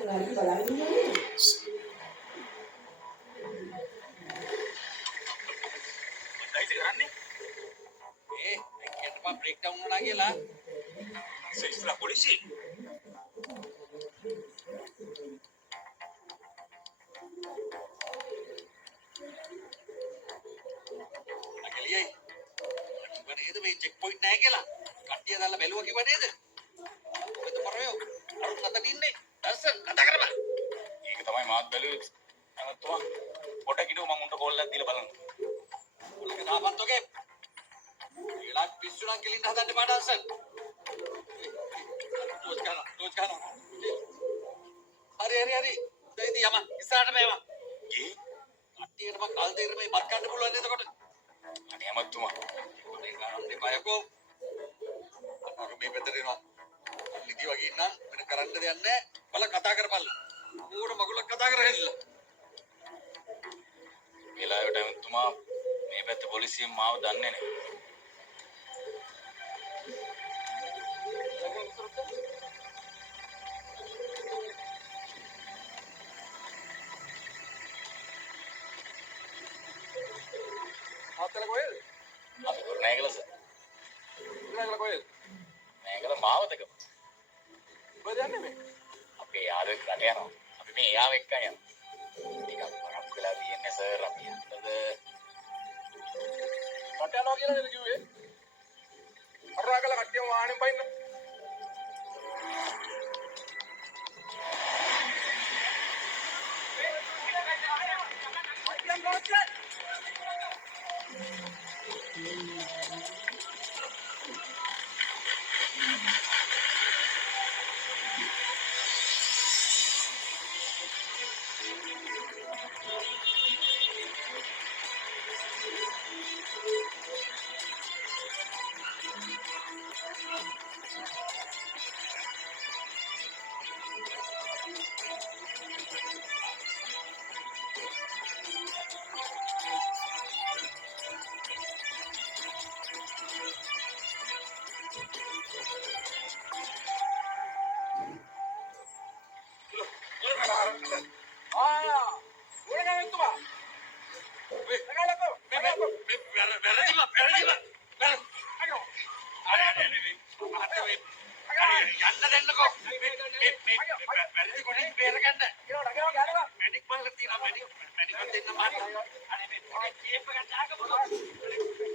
Guys, කරන්නේ එකටම break down වුණා කියලා ඉස්සෙල්ලා පොලිසිය අකලියයි මම නේද මේ චෙක් පොයින්ට් නැහැ කියලා කට්ටිය දාලා බැලුවා කිව්වා නේද මොකද මරයෝ අරුත් අතට ඉන්නේ දැන් කතා කරපන් ඒක තමයි මාත් බැලුවේ අනතුමා පොඩ කිඩෝ මම උන්ට කෝල් එකක් දීලා බලන්න ඔලක දාපන් තෝගේ ඒලක් පිස්සු නම් කෙලින්න හදන්න බෑ ඩන්සර් තෝස් ගන්න හරි දැන් ඉතින් යම ඉස්සරහට මේවා ඒ කට්ටියටම කල් දෙන්න මේ බත් ගන්න පුළුවන් නේද කොට අනේ අමතුමා මේ ගන්න බයකෝ අර මේ පැත්තට එනවා නිදි වගේ ඉන්නම් වෙන කරන්න දෙයක් නැහැ බල කතා කරපල්ල ඌර මගුලක් කතා කරගෙන වෙලාවට අමතුමා මේ පැත්ත පොලිසියෙන් මාව දන්නේ නැහැ ආතල කොහෙද? අපි ගොරනෑගල සර්. ගොරනෑගල කොහෙද? නෑගල මාවතක. කොහෙද යන්නේ මේ? අපේ යාළුවෙක් රට යනවා. අපි මේ එයාව එක්ක යනවා. ටිකක් වරක් වෙලා තියෙන්නේ සර් අපි යන්නද? රට යනවා කියලා නේද කිව්වේ? අරාගල කට්ටියම වාහනේ පයින්න. Medic